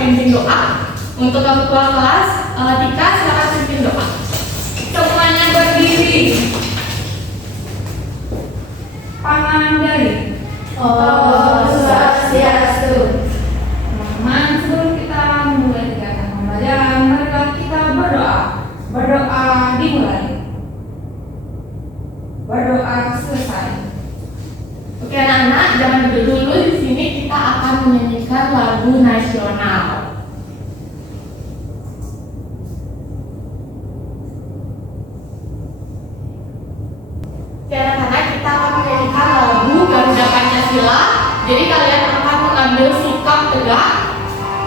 pimpin doa. Untuk ketua kelas, Tika silakan pimpin doa. Semuanya berdiri. Pangandaри. Oh, Swastiastu. Sebelum kita mulai kegiatan pembelajaran, marilah kita berdoa. Berdoa dimulai. Berdoa selesai. Oke anak-anak, jangan duduk dulu. Di sini kita akan menyanyikan lagu nasional. Oke anak-anak, kita akan menyanyikan lagu Garuda Pancasila. Jadi kalian akan mengambil sikap tegak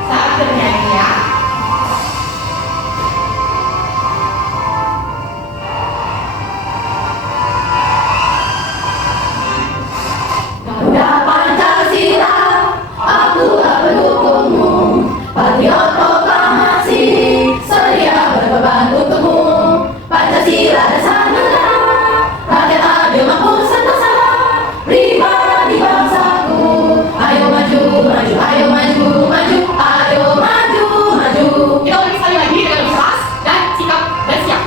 saat bernyanyi ya. Garuda Pancasila, akulah pendukungmu. Patriot proklamasi, sedia berkorban untukmu. Pancasila dasar negara, rakyat adil makmur sentosa. Pribadi bangsaku, ayo maju, maju, ayo maju, maju, ayo maju, maju. Kita ulangi sekali lagi dengan keras dan sikap bersiap.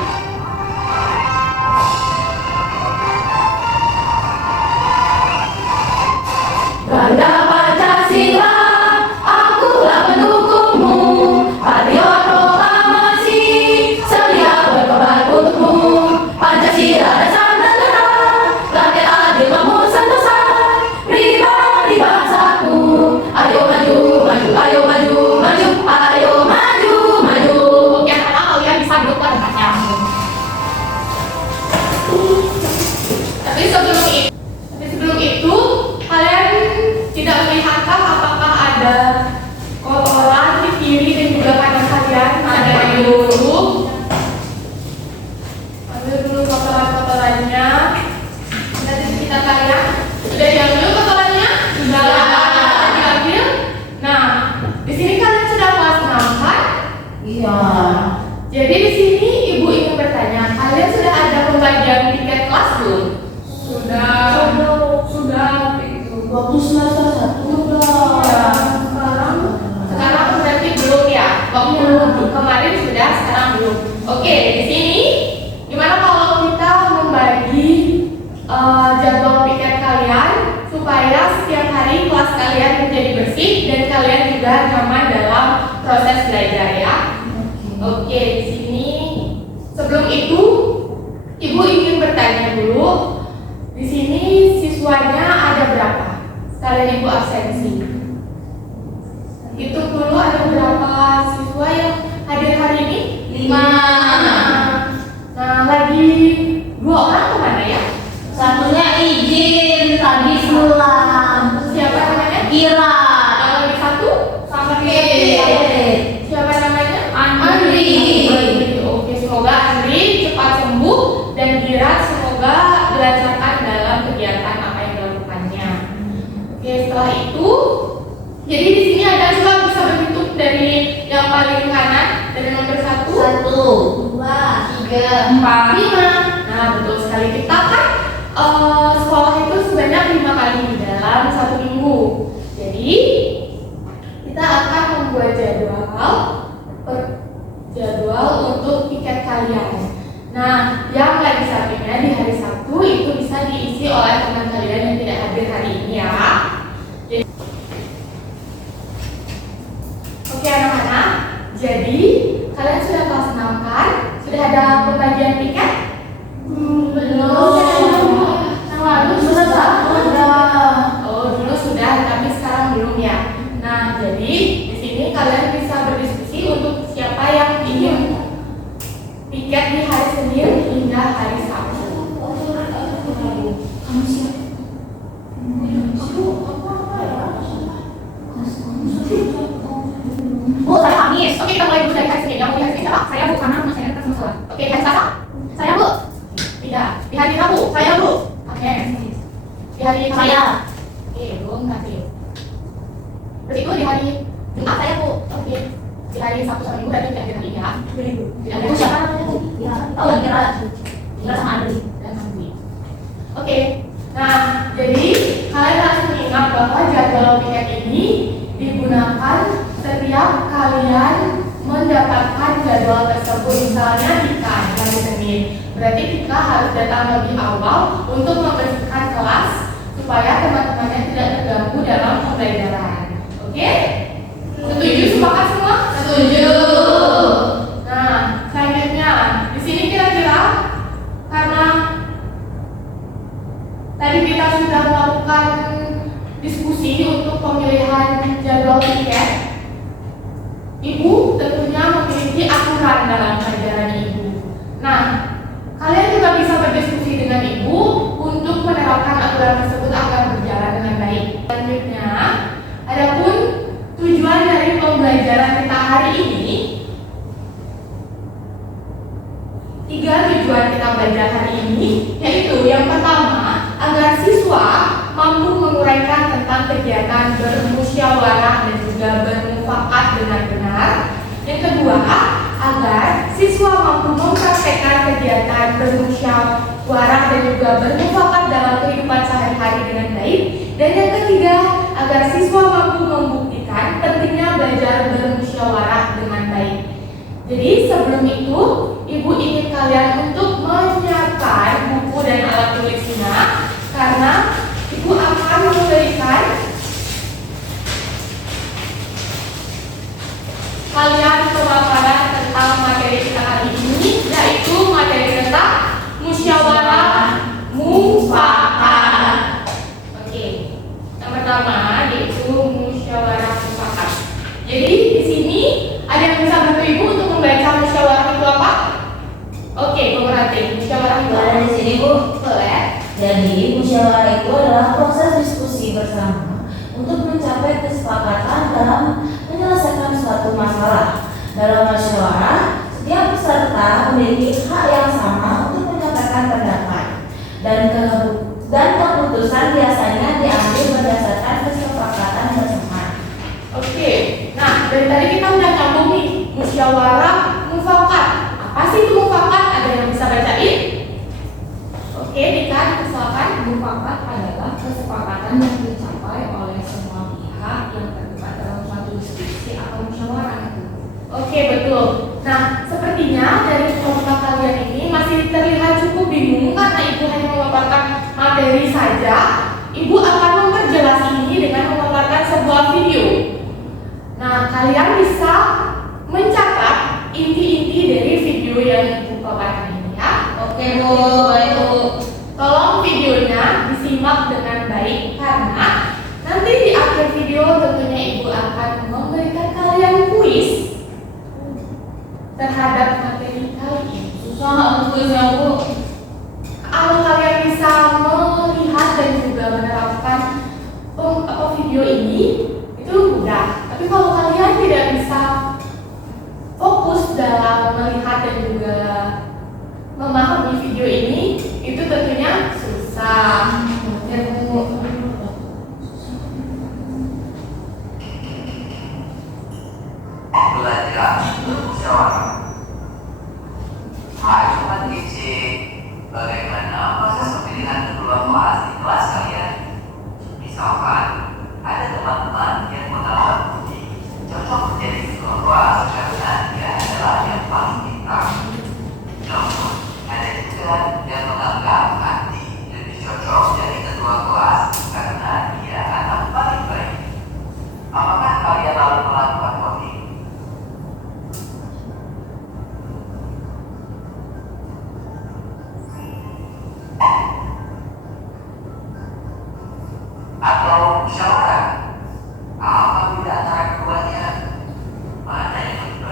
Garuda Pancasila, akulah pendukungmu. Patriot proklamasi, sedia berkorban untukmu. Pancasila dasar negara, rakyat adil makmur sentosa. Pribadi bangsaku, ayo maju, maju, ayo maju, maju, ayo maju, maju. Oke anak-anak, kalian bisa duduk pada tempatnya. Tapi sebelum itu kalian tidak melihatkah apakah ada kotoran di kiri dan juga kanan kalian? Ada yang dulu. Ambil dulu kotoran-kotorannya. Nanti kita kalian sudah diambil kotorannya? Sudah diambil. Nah, di sini kalian sudah kelas 6 kan? Iya. Jadi di sini ibu ingin bertanya, kalian sudah ada pembagian tiket kelas belum? Sudah itu. Waktu semester 1 Ya, sekarang berarti belum ya. Waktu kemarin sudah, sekarang belum. Oke, di sini gimana kalau kita membagi jadwal piket kalian supaya setiap hari kelas kalian menjadi bersih dan kalian juga nyaman dalam proses belajar ya. Oke, di sini sebelum itu ibu ingin bertanya dulu. Di sini siswanya ada berapa? Sekalian ibu absensi. Hitung dulu ada berapa siswa yang hadir hari ini? 5. Nah, lagi 2 orang kemana ya? Satunya izin tadi pulang. Siapa namanya? Kira. Yang lagi satu? Sama Oke. Siapa namanya? Andri. Oke, semoga Andri cepat sembuh dan Girat semoga dilancarkan dalam kegiatan apa yang dilakukannya. Oke, setelah itu, jadi di sini ada juga bisa berhitung dari yang paling kanan dari nomor 1, 2, 3, 4, 5. Nah, betul sekali. Kita kan sekolah itu sebanyak 5 kali dalam 1 minggu. Jadi kita akan membuat jadwal untuk tiket kalian. Nah, yang legislatifnya di hari Sabtu itu bisa diisi oleh teman kalian yang tidak hadir hari ini ya. Jadi, oke anak-anak, jadi kalian sudah kelas 6 kan? Sudah ada pembagian tiket? belum. Yang lalu sudah. Oh, dulu sudah, tapi sekarang belum ya. Nah, jadi di sini kalian bisa berdiskusi untuk siapa yang ingin tiket di hari Senin hingga hari Sabtu. Kamu siapa? Bu, saya Kamis. Oke, kita mulai dulu dari hari Senin. Yang mau di hari Senin siapa? Saya Bu, karena nama saya atas semua. Oke, hari Selasa? Saya Bu. Tidak. Di hari Rabu? Saya Bu. Oke. Di hari Kamis? Saya. Oke, belum nanti. Terus itu di hari Jumat saya Bu. Oke. Di hari Sabtu sama Minggu berarti tidak ada hari ini ya. Tidak ada Bu, siapa namanya, Bu? Oh, Kira. Kira sama Andri. dan Andri. Oke. Nah, jadi kalian harus mengingat bahwa jadwal piket ini digunakan setiap setiap kalian mendapatkan jadwal tersebut, misalnya Tika hari Senin, berarti Tika harus datang lebih awal untuk membersihkan kelas supaya teman-temannya tidak terganggu dalam pembelajaran. Oke? Setuju? Sepakat semua? Setuju. Nah, selanjutnya di sini kira-kira karena tadi kita sudah melakukan diskusi untuk pemilihan jadwal tiket, Ibu tentunya memiliki aturan dalam pelajaran Ibu. Nah, kalian juga bisa berdiskusi dengan Ibu untuk menerapkan aturan tersebut agar berjalan dengan baik. Selanjutnya, adapun tujuan dari pembelajaran kita hari ini, 3 tujuan kita belajar hari ini, yaitu yang pertama, agar siswa mampu menguraikan tentang kegiatan bermusyawarah dan juga bermufakat dengan benar. Yang kedua, agar siswa mampu mempraktekkan kegiatan bermusyawarah dan juga bermufakat dalam kehidupan sehari-hari dengan baik. Dan yang ketiga, agar siswa mampu membuktikan pentingnya belajar bermusyawarah dengan baik. Jadi sebelum itu, Ibu ingin kalian untuk menyiapkan buku dan alat tulisnya, karena Ibu akan memberikan kalian pemaparan tentang materi kita hari ini, yaitu materi tentang musyawarah mufakat. Oke, yang pertama yaitu musyawarah mufakat. Jadi di sini ada yang bisa bantu Ibu untuk membaca musyawarah itu apa? Oke, pemerhati musyawarah itu Ada di sini, Bu. boleh. Jadi, musyawarah itu adalah proses diskusi bersama untuk mencapai kesepakatan dalam menyelesaikan suatu masalah. Dalam musyawarah, setiap peserta memiliki hak yang sama untuk menyampaikan pendapat, dan keputusan biasanya diambil berdasarkan kesepakatan bersama. Oke, nah dari tadi kita udah nyambung nih musyawarah mufakat. Apa sih itu mufakat? Ada yang bisa bacain? Oke, Dika, silakan. Mufakat adalah kesepakatan yang dicapai oleh semua pihak yang terlibat dalam suatu diskusi atau musyawarah. Oke, betul. Nah, sepertinya dari kelompok kalian ini masih terlihat cukup bingung karena Ibu hanya memaparkan materi saja. Ibu akan memperjelas ini dengan memaparkan sebuah video. Nah, kalian bisa mencatat inti-inti dari video yang Ibu paparkan ini ya. Oke, Bu. Baik, Bu. Tolong videonya disimak dengan baik karena nanti di akhir video tentunya Ibu akan memberikan kalian kuis terhadap materi kali ini. Susah nggak kuisnya, Bu? Kalau kalian bisa melihat dan juga menerapkan video ini, itu mudah. Tapi kalau kalian tidak bisa fokus dalam melihat dan juga memahami video ini, itu tentunya susah. Ya, Bu. Belajar bermusyawarah. Ayo diisi bagaimana proses pemilihan kedua kelas di kelas kalian. Misalkan ada teman-teman yang menganggap Budi cocok menjadi ketua kelas karena dia adalah yang paling pintar. Namun ada juga yang menganggap Andi lebih cocok jadi ketua kelas karena dia anak paling baik. Apakah kalian lalu melakukan voting? Atau musyawarah? Apa beda antara keduanya? Mana yang lebih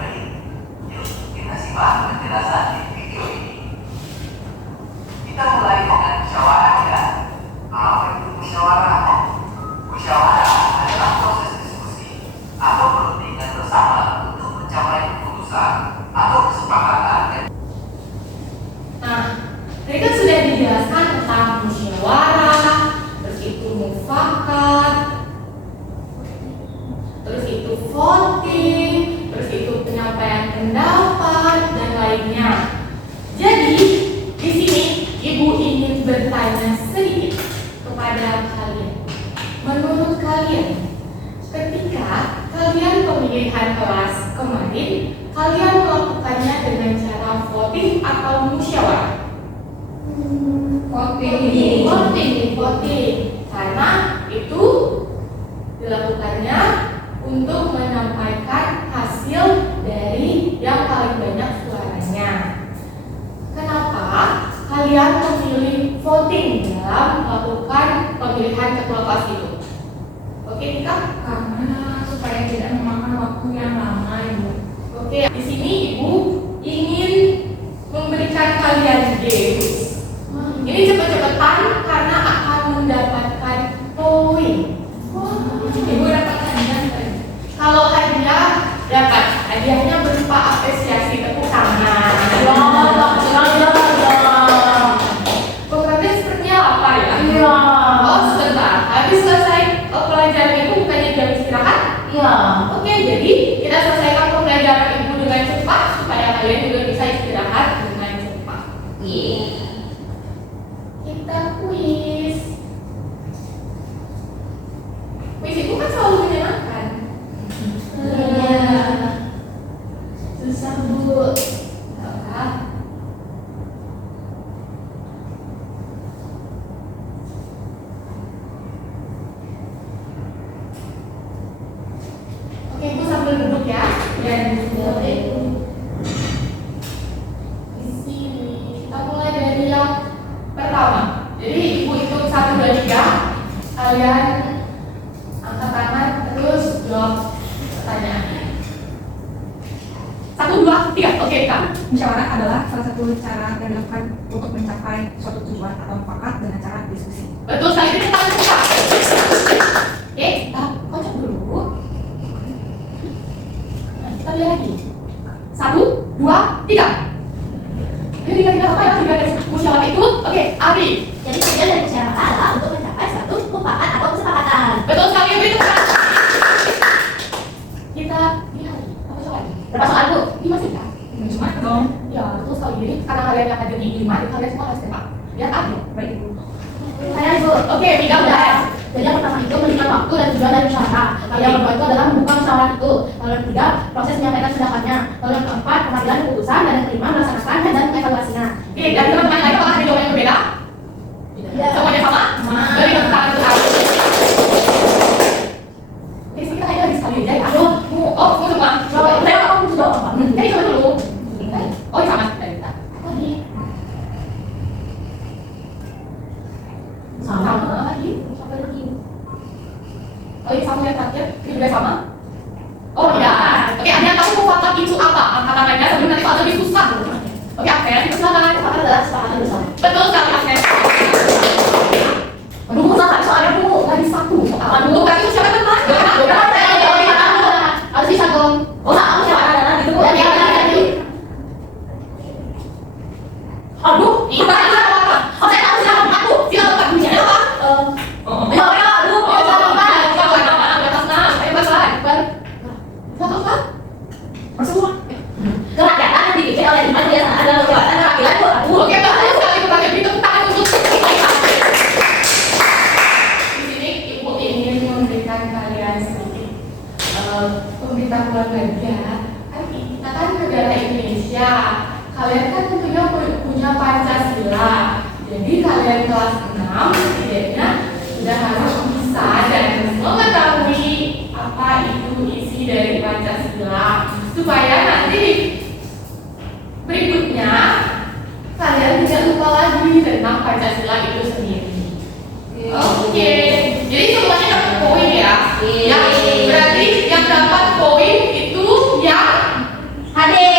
pemilihan kelas kemarin, kalian melakukannya dengan cara voting atau musyawarah? Voting. Karena itu dilakukannya untuk menyampaikan hasil dari yang paling banyak suaranya. Kenapa kalian memilih voting dalam melakukan pemilihan ketua kelas itu? Oke, Tika? Karena supaya tidak memakan waktu yang lama, Ibu. Oke, di sini Ibu ingin memberikan kalian games. Ini cepet-cepetan karena akan mendapatkan poin. Ibu dapat hadiah. Kalau hadiah dapat hadiahnya berupa apresiasi tepuk tangan. Programnya sepertinya apa ya? Oh, sebentar. Habis selesai pelajaran Ibu bukannya jam istirahat? Oke, jadi kita selesaikan pembelajaran Ibu dengan cepat supaya kalian juga bisa istirahat dengan cepat. Kita kuis. Kuis itu kan selalu menyenangkan. Susah, Bu. Salah. Oke, Ibu sambil duduk ya. Dan di sini kita mulai dari yang pertama. Jadi Ibu hitung 1, 2, 3. Kalian angkat tangan terus jawab pertanyaannya. 1, 2, 3. Oke, Kak. Musyawarah adalah salah satu cara yang dilakukan untuk mencapai suatu tujuan atau mufakat dengan cara diskusi. Betul sekali, ini tangan kita. Oke, kita kocok dulu. Nah, kita lihat lagi. 1, 2, 3. Ini kita apa ya? 3 dari musyawarah itu. Oke, Abi. Jadi tujuan dari musyawarah adalah untuk mencapai suatu mufakat atau kesepakatan. Betul sekali, Abi. Itu kan. Kita lihat lagi. Apa soal lagi? Berapa soal, Bu? 5 sih, Kak. Cuma dong. Ya, betul sekali. Jadi karena kalian yang ada di 5, kalian semua harus tebak. Biar adil. Baik Ibu. Saya, Bu. Oke, 13. Jadi yang pertama itu menentukan waktu dan tujuan dari musyawarah. Kalau yang kedua itu adalah membuka musyawarah itu. Kalau yang ketiga proses menyampaikan pendapatnya. Kalau yang keempat pengambilan keputusan dan yang kelima melaksanakannya dan evaluasinya. Oke, dari teman-teman lain apakah ada jawaban yang berbeda? Semuanya sama? Dari tangan ke atas. Oke, sini kita lagi sekali aja ya. Oh, semua. Saya kamu sudah apa? Jadi coba dulu. Oh, sama. Dari kita. Sama lagi. Sampai lagi. Oh, ini sama yang terakhir. Ini juga sama. Oh, tidak. Oke, ada yang tahu mufakat itu apa? Angkat tangannya sebelum nanti soal lebih susah. Oke, Akses, itu silakan. Kesepakatan adalah kesepakatan bersama. Betul sekali, Akses. Aduh, salah soalnya, Bu. Lagi 1. Apa Aduh, kasih ucapan teman. Harus bisa dong. Oh, kamu musyawarah adalah gitu, Bu. Ya. Aduh, ini Oh, saya tahu siapa aku. silakan bicara apa? Ya, aduh, Rasulullah. kerakyatan yang dibikin oleh iman biasa adalah jabatan perwakilan, Bu. Aduh. Oke, bagus sekali berbagai pintu tangan untuk di sini Ibu ingin memberikan kalian sedikit pemberitahuan lagi. Kan kita kan negara Indonesia. Kalian kan tentunya punya Pancasila. Jadi kalian kelas 6 setidaknya sudah harus bisa dan mengetahui apa itu isi dari Pancasila supaya nanti berikutnya kalian tidak lupa lagi tentang Pancasila itu sendiri. Oke, jadi semuanya dapat poin ya. Yang berarti yang dapat poin itu yang Hadir.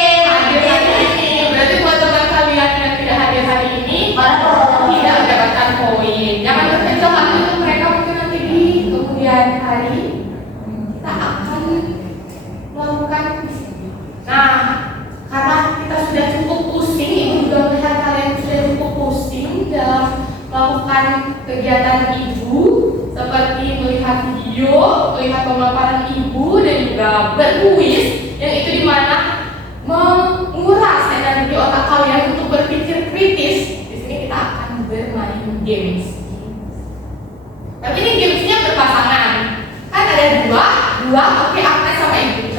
ini. Berarti buat teman kalian yang tidak hadir hari ini tidak mendapatkan poin. Jangan terkecoh hati untuk mereka mungkin nanti di kemudian hari kita akan melakukan kuis. Nah, karena kita sudah cukup pusing, Ibu juga melihat kalian sudah cukup pusing dalam melakukan kegiatan Ibu seperti melihat video, melihat pemaparan Ibu dan juga berkuis yang itu dimana menguras energi otak kalian untuk berpikir kritis. Di sini kita akan bermain games. Tapi ini gamesnya berpasangan. Kan ada dua, oke, Agnes sama Ibu.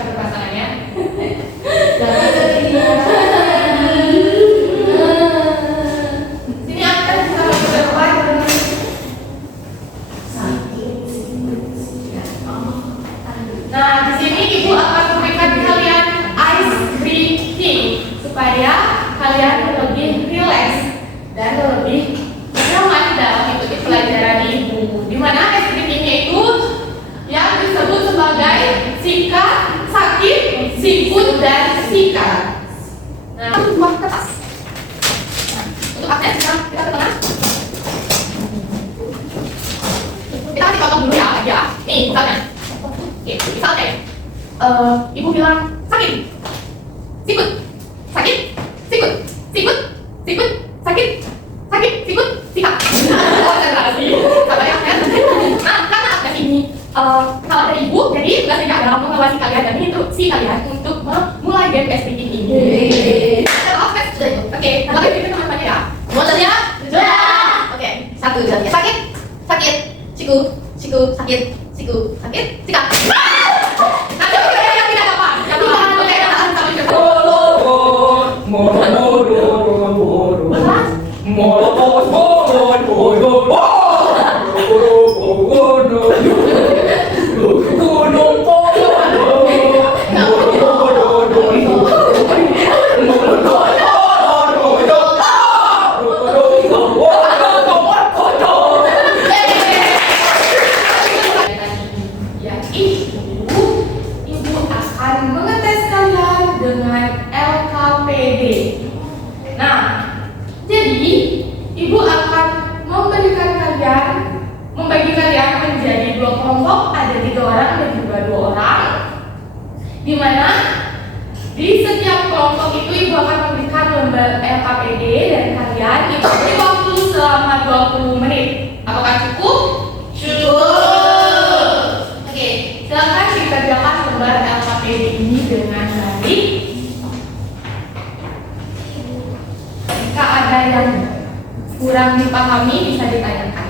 contoh dulu ya. Nih, misalnya. Oke, misalnya. Ibu bilang sakit. Sikut. Sakit. Sikut. Sikut. Sikut. Sakit. Sakit. Sikut. Sikat. Konsentrasi. Sabar ya, kan? Nah, karena apa ini? Kalau ada ibu, jadi tugas saya adalah mengawasi kalian dan instruksi kalian untuk memulai game speaking ini. Oke, kalau gitu teman-teman ya. Mau tanya? Sudah. Oke, satu jadinya sakit, sakit, siku, siku, sakit, siku, sakit, sikat. Nanti yang tidak apa? Yang apa? Oke, sampai jumpa. Ibu akan mengetes kalian dengan LKPD. Nah, jadi ibu akan membagi kalian menjadi dua kelompok, ada 3 orang dan juga 2 orang, di mana di setiap kelompok itu ibu akan memberikan lembar LKPD dan kalian diberi waktu selama 20 menit. Apakah cukup? Cukup. Oke, silakan dikerjakan lembar LKPD ini dengan baik. Jika ada yang kurang dipahami bisa ditanyakan.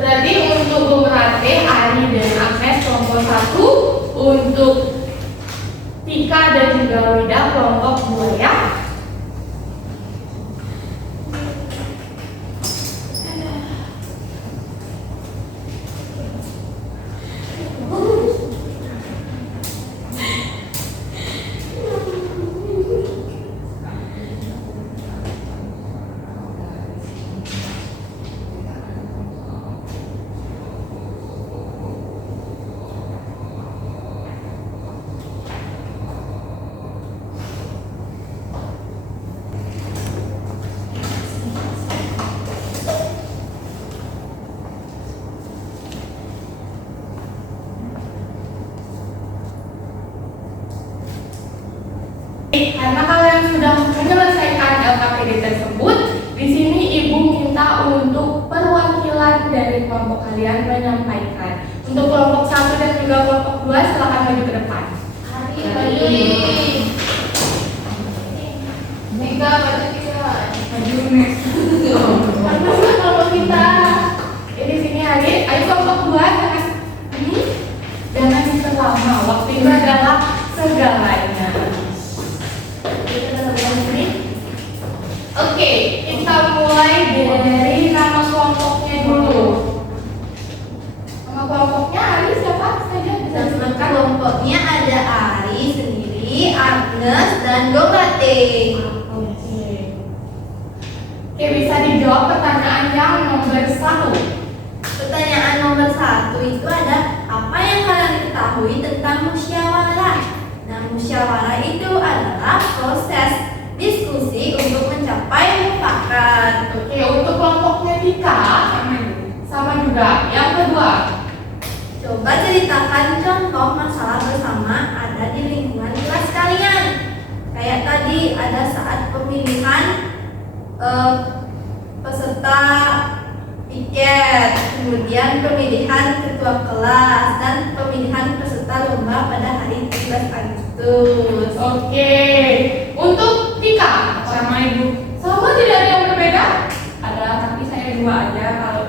Berarti untuk Bumrate, Ari dan Agnes kelompok 1, untuk Tika dan juga Wida kelompok 2 ya. Karena kalian sudah menyelesaikan LKPD tersebut, di sini ibu minta untuk perwakilan dari kelompok kalian menyampaikan. Untuk kelompok 1 dan juga kelompok 2 silakan maju ke depan. Mega baca kita. Maju nih. Mana kelompok kita? Di sini Ari, ayo kelompok 2 jangan terlama. Waktu itu adalah segalanya. Oke, kita mulai dari nama kelompoknya dulu. Nama kelompoknya Ari siapa saja bisa disebutkan? Kelompoknya ada Ari sendiri, Agnes, dan Gobate. Oke, bisa dijawab pertanyaan yang nomor 1. Pertanyaan nomor 1 itu ada apa yang kalian ketahui tentang musyawarah? Nah, musyawarah itu adalah proses diskusi untuk mencapai mufakat. Oke, untuk kelompoknya Tika sama juga. Yang kedua, Coba ceritakan contoh masalah bersama ada di lingkungan kelas kalian. Kayak tadi ada saat pemilihan peserta piket, kemudian pemilihan ketua kelas, dan pemilihan peserta lomba pada hari 17 Agustus. oke. Untuk Tika sama Ibu, sama tidak ada yang berbeda? Ada, tapi saya 2 aja. Kalau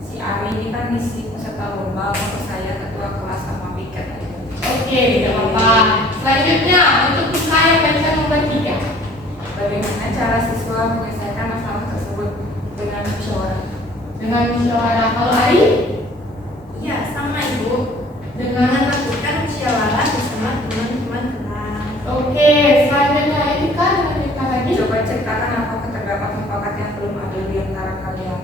si Ari ini kan ngisi peserta lomba, kalau saya ketua kelas sama piket aja. Oke, tidak apa-apa. Selanjutnya, untuk Tika yang bisa nomor 3. Bagaimana cara siswa menyelesaikan masalah tersebut dengan musyawarah? Dengan musyawarah. Kalau Ari? Ya, sama Ibu. Dengan Melakukan musyawarah bersama teman-teman kelas. Oke, selanjutnya Tika dengan Tika lagi. Coba ceritakan apakah terdapat mufakat yang belum adil di antara kalian.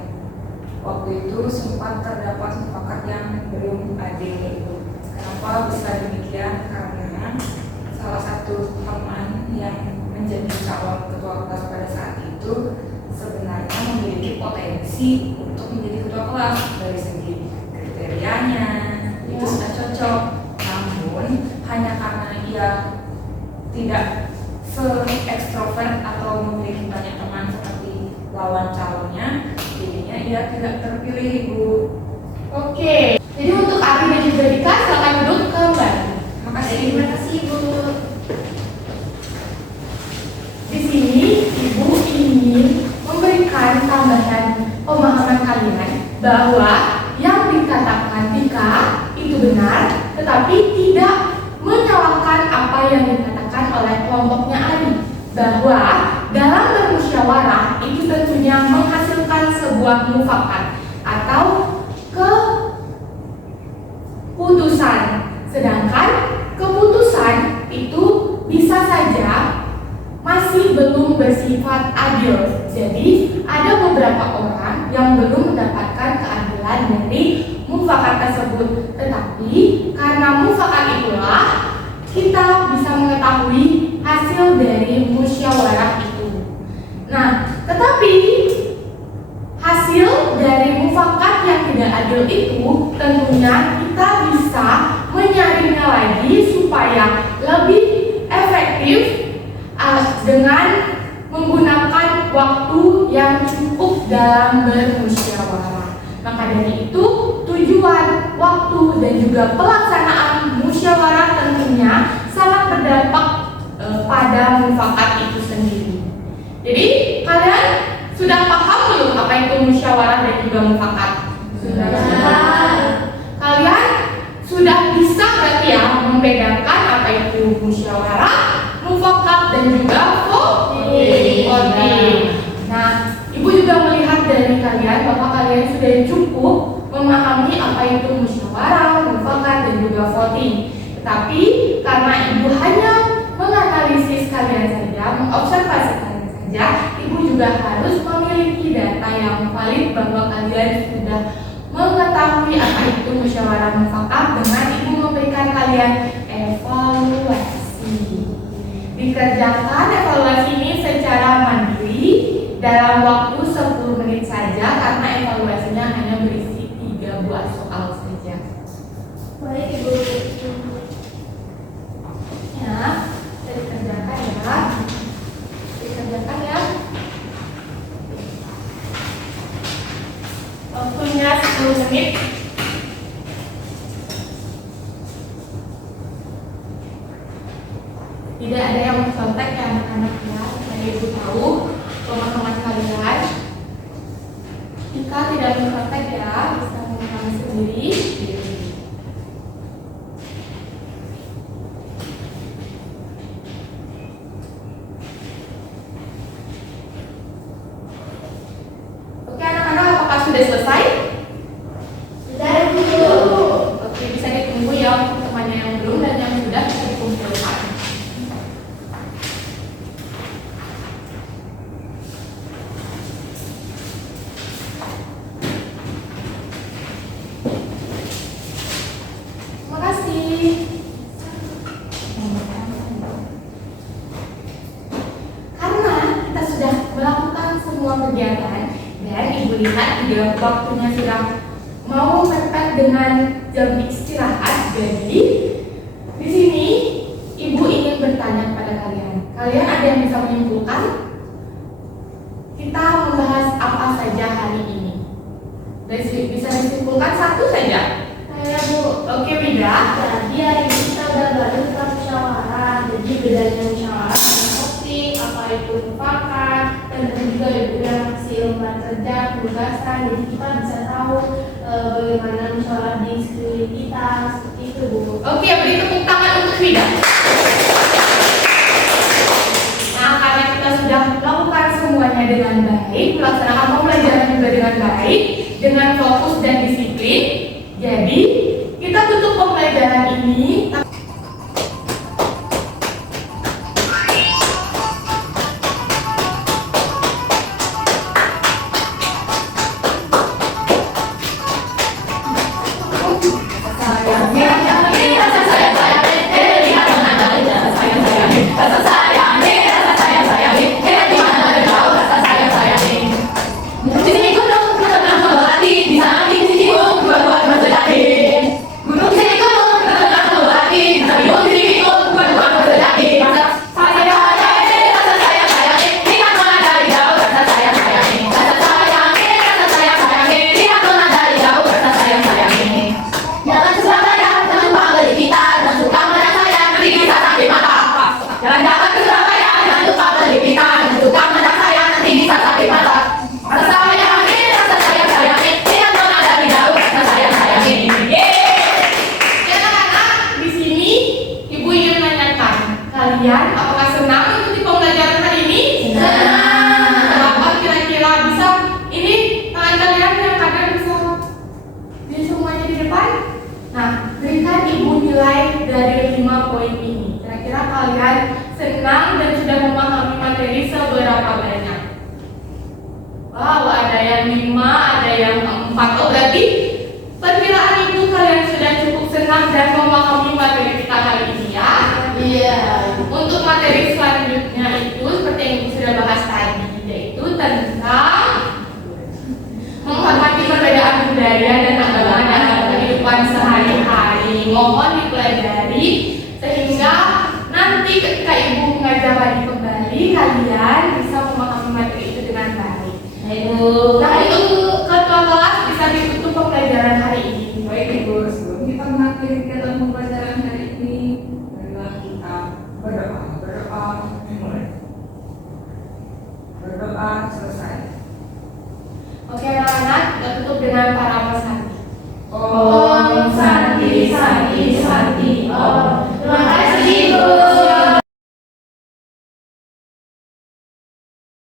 Waktu itu sempat terdapat mufakat yang belum adil. Kenapa bisa demikian? Karena salah satu teman yang menjadi calon ketua kelas pada saat itu sebenarnya memiliki potensi untuk menjadi ketua kelas dari segi kriterianya itu sudah cocok. Namun hanya karena ia tidak se-ekstrovert atau memiliki banyak teman seperti lawan calonnya, jadinya ia tidak terpilih, Ibu. Oke, jadi untuk Ari dan juga Dika silakan duduk kembali. Makasih. Terima kasih Ibu. Di sini Ibu ingin memberikan tambahan pemahaman kalian bahwa yang dikatakan Dika itu benar, tetapi tidak menyalahkan apa yang dikatakan oleh kelompoknya Ari, bahwa dalam bermusyawarah itu tentunya menghasilkan sebuah mufakat atau keputusan, sedangkan keputusan itu bisa saja masih belum bersifat adil. Jadi ada beberapa orang yang belum mendapatkan keadilan dari mufakat tersebut. Tetapi karena mufakat itulah kita bisa mengetahui hasil dari musyawarah itu. Nah, tetapi hasil dari mufakat yang tidak adil itu tentunya kita bisa menyaringnya lagi supaya lebih efektif dengan menggunakan waktu yang cukup dalam bermusyawarah. Maka dari itu tujuan, waktu, dan juga pelaksanaan musyawarah tentunya sangat berdampak pada mufakat itu sendiri. Jadi kalian sudah paham belum apa itu musyawarah dan juga mufakat? Sudah. Kalian sudah bisa berarti ya membedakan apa itu musyawarah, mufakat, dan juga voting. Nah, Ibu juga melihat dari kalian bahwa kalian sudah cukup memahami apa itu musyawarah, mufakat, dan juga voting. Tetapi karena Ibu hanya menganalisis kalian saja, mengobservasi kalian saja, Ibu juga harus memiliki data yang valid bahwa kalian sudah mengetahui apa itu musyawarah mufakat dengan Ibu memberikan kalian evaluasi. Dikerjakan evaluasi ini secara mandiri dalam waktu 10 menit saja karena evaluasinya hanya berisi 3 buah soal saja. Baik Ibu. Ya, dikerjakan ya. Dikerjakan ya. Waktunya 10 menit. Tidak ada yang mencontek ya anak-anak ya. Supaya Ibu tahu teman-teman kalian. Jika tidak mencontek ya, bisa mengulangi sendiri. Oke anak-anak, apakah sudah selesai? Sudah Ibu. Oke, bisa ditunggu ya untuk temannya yang belum dan yang sudah bisa dikumpulkan. Terima kasih. Karena kita sudah melakukan semua kegiatan dan Ibu lihat juga waktunya sudah mau mepet dengan jam istirahat. Jadi di sini Ibu ingin bertanya kepada kalian. Kalian ada yang bisa menyimpulkan? Kita membahas apa saja hari ini? Bisa disimpulkan satu saja. Saya Bu. Oke, Bida. Jadi hari ini kita udah belajar tentang musyawarah. Jadi bedanya musyawarah dengan voting, apa itu mufakat, dan juga Ibu yang kasih ilmuwan kerja, penugasan. Jadi kita bisa tahu bagaimana musyawarah di sekeliling kita, seperti itu Bu. Oke, beri tepuk tangan untuk Bida. Nah, karena kita sudah melakukan semuanya dengan baik, melaksanakan pembelajaran juga dengan baik, dengan fokus dan disiplin. Jadi, kita tutup pembelajaran ini. Di sini berikan ibu nilai dari 5 poin ini. Kira-kira kalian senang dan sudah memahami materi seberapa banyak? Wow, ada yang 5, ada yang 4. Oh, berarti perkiraan ibu kalian sudah cukup senang dan memahami materi kita kali ini ya? Iya. Untuk materi selanjutnya itu seperti yang ibu sudah bahas tadi, yaitu tentang menghormati perbedaan budaya dan agama dalam kehidupan sehari-hari. Mohon dipelajari sehingga nanti ketika ibu mengajar lagi kembali, kalian bisa memahami materi itu dengan baik. Ibu. Nah, itu ketua kelas bisa ditutup pembelajaran hari ini. Baik Ibu, sebelum kita mengakhiri kegiatan pembelajaran hari ini, marilah kita berdoa mulai. Berdoa selesai. Oke anak-anak, kita tutup dengan para pesan. Om Santi Santi Santi Om